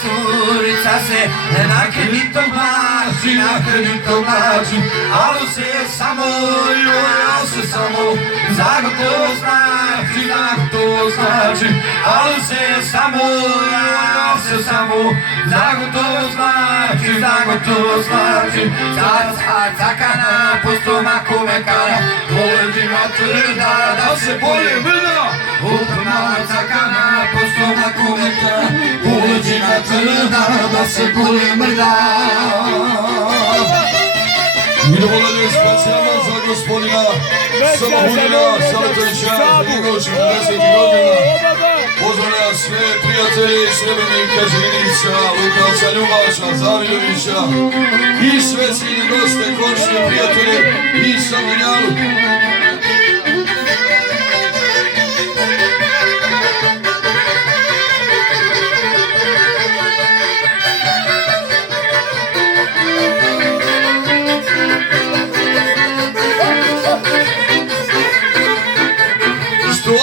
Curica se na krvito mlači, ali se samo, zagotovo znači, ali se samo, zagotovo znači, cakana po stomaku mekara, poleđima tvrda da se bolje vrda, upna cakana po stomaku mekara, poleđima tvrda da se bolje mrda. Idemo dalje specijalno za gospodina Samohulina Salatovića, njegov 40 godina. Pozdravljam sve prijatelje iz Srebrenika, Žinića, Lukavca, Ljubača, Zavidovića i sve ciljne goste, komšije, prijatelje i Samohuljalu. Što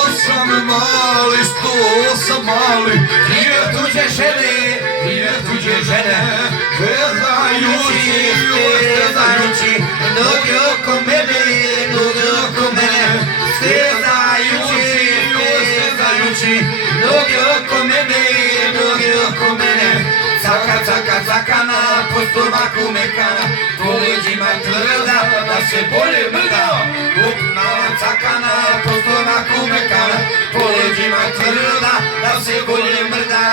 sam mali, prije tuđe žene, stezajući, noge oko mene, stezajući, noge oko mene, cakana, po stomaku mekana, po leđima tvrda, da se bolje mrda, upnala cakana, po stomaku mekana, po leđima tvrda, da se bolje mrda.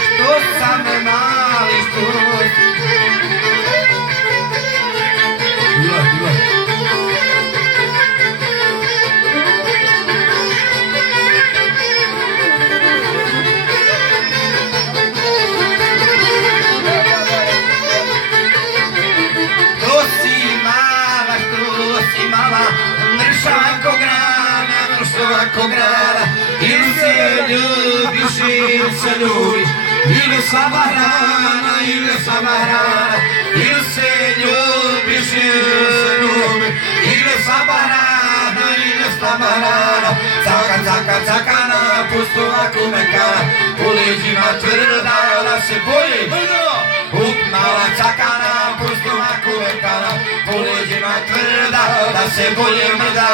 Što sam mali, mršavako grana, ili se ljubiš, ili sama hrana, ili se ljubiš, ili sama hrana, cakana, po stomaku mekana, po leđima tvrda, da se bolje mrda, upnala cakana, po stomaku mekana, po leđima tvrda, da se bolje mrda.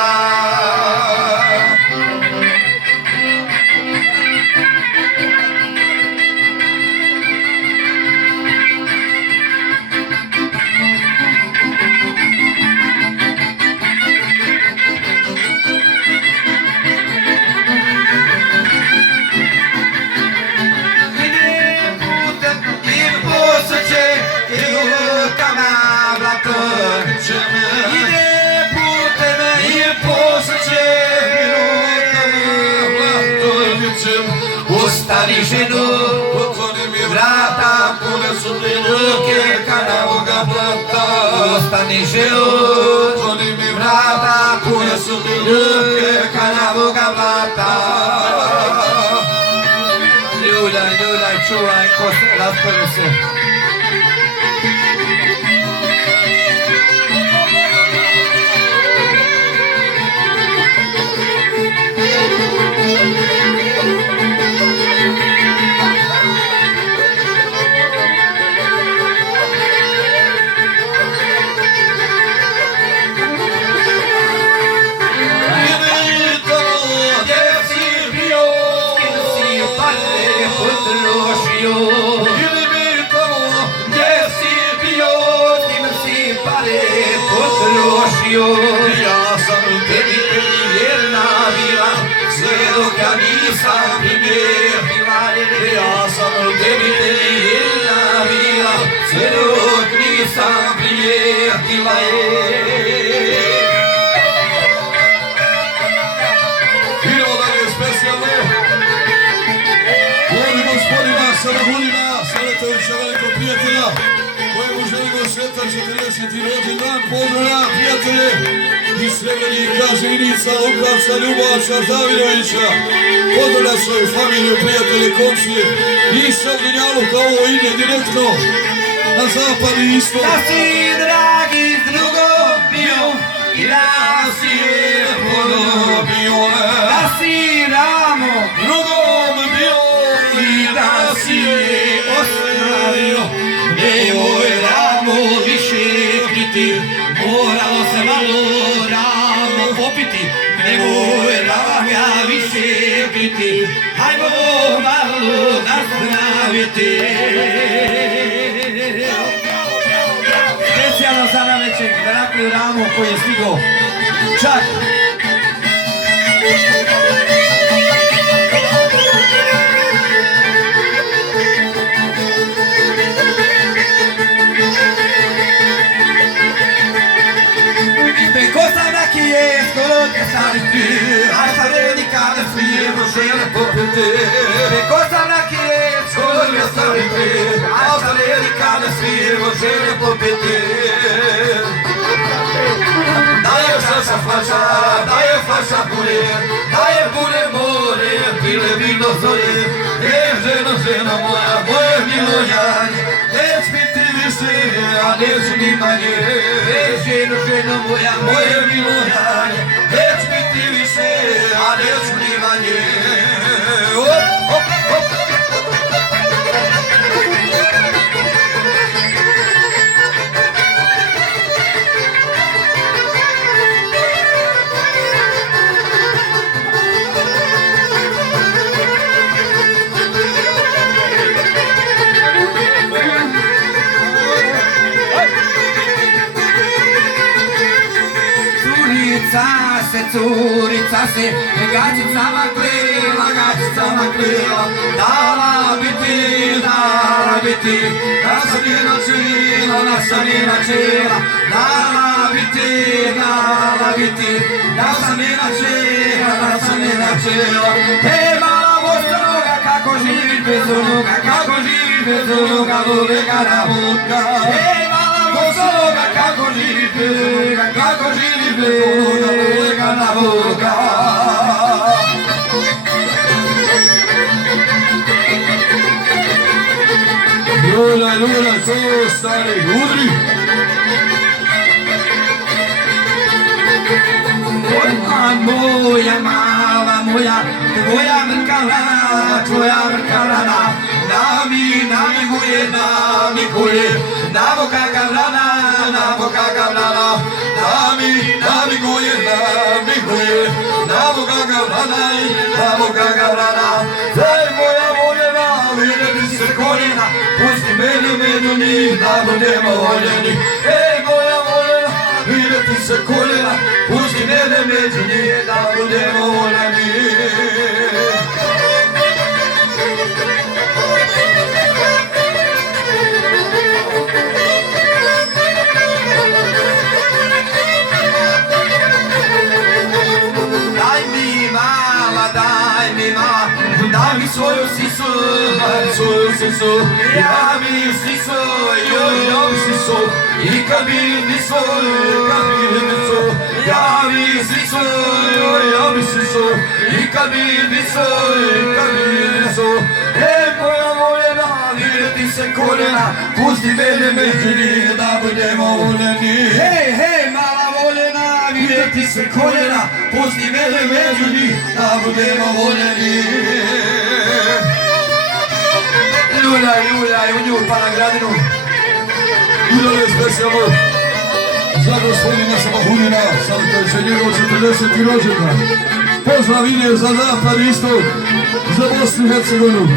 Ostani ženu, otvori mi vrata, pune su mi ruke kanavoga blata. Ostani ženu, otvori mi vrata, pune su mi ruke kanavoga blata. Ljuljaj, čuvaj, ko se raspravi se. Ja sam tebi vjerna bila, sve dok ja nisam primijetila. Ja sam tebi vjerna bila, sve dok nisam primijetila. Idemo dalje specijalno. Volim gospodina Samohulina Salatovića, velikog prijatelja, kojemu želimo sretan 40. rođendan. Pozdravljam prijatelje! iz Srebrenika, Živinica, Lukavca, Ljubača, Zavirovića. Pozdravlja svoju familiju, prijatelje, komšije. I sa Vinjaluka ovo ide direktno na zapad i istok. Da si dragi s drugom bio i da si je polubio. Da si ramo drugom bio i da si je ostavio. Nemoj ramo više kriti, moralo se malo ramo popiti. Nemoj ramo više kriti, hajmo malo nazdraviti. Specijalno za navečer Merakliju Ramu koji je stigao čak. Preko sam rakije, skoro te staviti, a stareni kada svijevo žele popiti. Preko sam rakije, skoro te staviti, a stareni kada svijevo žele popiti. Daje flaša flaša, daje flaša bure, daje bure more, pile vino zore. Ženo, ženo moja, moje milo janje, neć biti više, a neću ni manje. Ženo, ženo moja, moje milo janje, neć biti više, a neću ni manje. Op, op, op. Curica se, gaćicama klila, dala biti, naša njena čela, dala biti, naša njena čela. Hej, mala vostroga, kako živiš bez onoga, volega na vodka. Hej, mala vostroga, kako živiš bez onoga, volega na vodka. Ljulja, to stari, udri! Moja, mala moja, tvoja vrkalana, namiguje, namiguje, namo kakav rana, namo kakav rana, namiguje, namo kakav rana, namo kakav rana. Hej, moja voljena, vidjeti se koljena, pusti mene među njih, da budemo voljeni. Hej, moja voljena, vidjeti se koljena, pusti mene među njih, da budemo voljeni. Daj mi mala, daj mi svoju sisu, ja mi sisu, i kad bi mi svoju, ja mi sisu, i kad bi mi svoju, moja voljena, vidjeti se koljena, pusti mene među njih, da budemo voljeni. Hej, mala voljena, vidjeti se koljena, pusti mene među njih, da budemo voljeni. Ljuljaj u nju pa na gradinu. Ljuljaj specijalno za gospodina Samahunina, sada će njegov 40. rođendan. Pozdrav ide za zapad i istok, za Bosnu i Hercegovinu,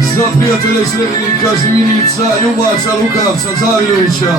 za prijatelje Srebrenika, Živinica, Ljubača, Lukavca, Zavirovića.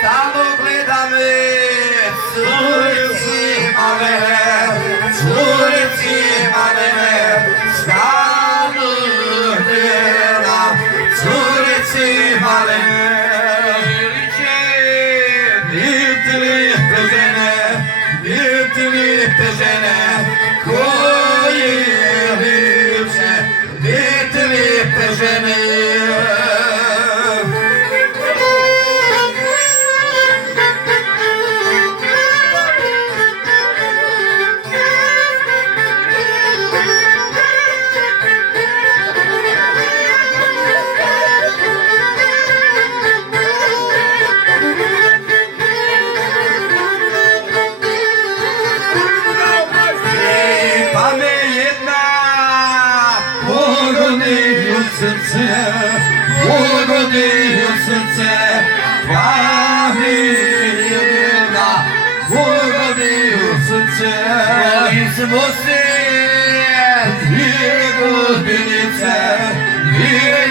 Stalno gledam curici male, stalno gledam curici male. Biti lijepe žene, koje liče, biti lijepe žene. Pogodi u srce, pa mi jedna, pogodi u srce. Volim smo se, dvije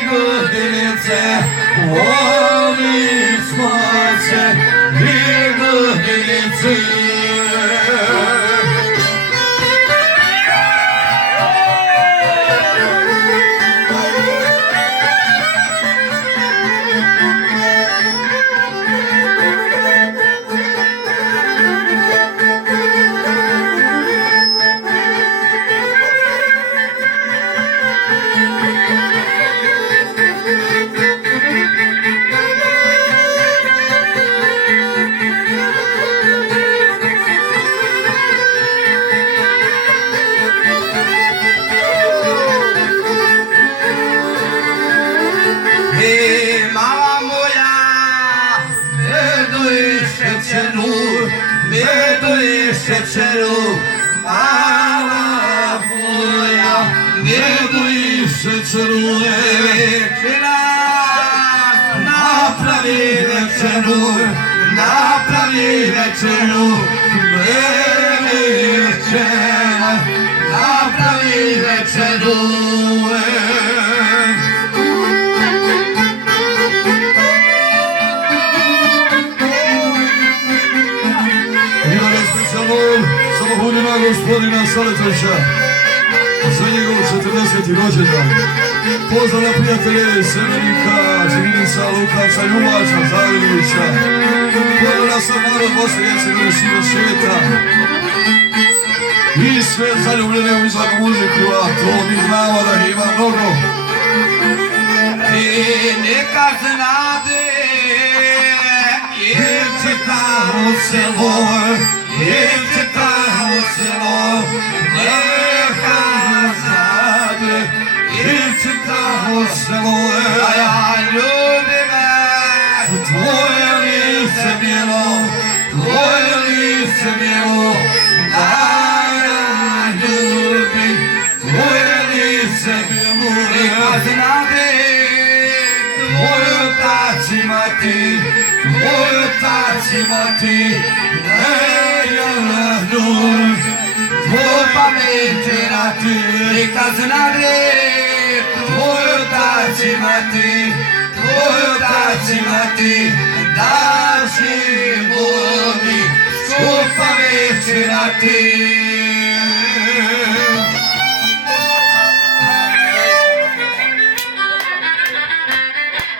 godinice, volim smo se, dvije godinice. Šećeru, mala moja, medu i šećeru, večera, napravi večeru, napravi večera, napravi večeru. Samohudina gospodina Saletovića za njegov 40. rođendan. Pozdrav na prijatelje Semenika, Živinica, Lukavca, Ljubača, Zavidovića. Pozdrav na sam narod Bosne i Hercegovine širom svijeta. I sve zaljubljene u izvanju muziku, a to mi znamo da ima mnogo. I neka znade, jer će tamo selo, jer će tamo selo, neka znade, jer će tamo selo. A ja ljubim tvoje lice bijelo, tvoje lice bijelo, da ja ljubim tvoje lice bijelo. Neka znade, tvoj otac ima ti, tvoj otac ima ti, ne ja ljubim tvoj pamet na ti. Neka znade, tvoj otac ima ti, tvoj otac ima ti, da će vodi skupa večerati.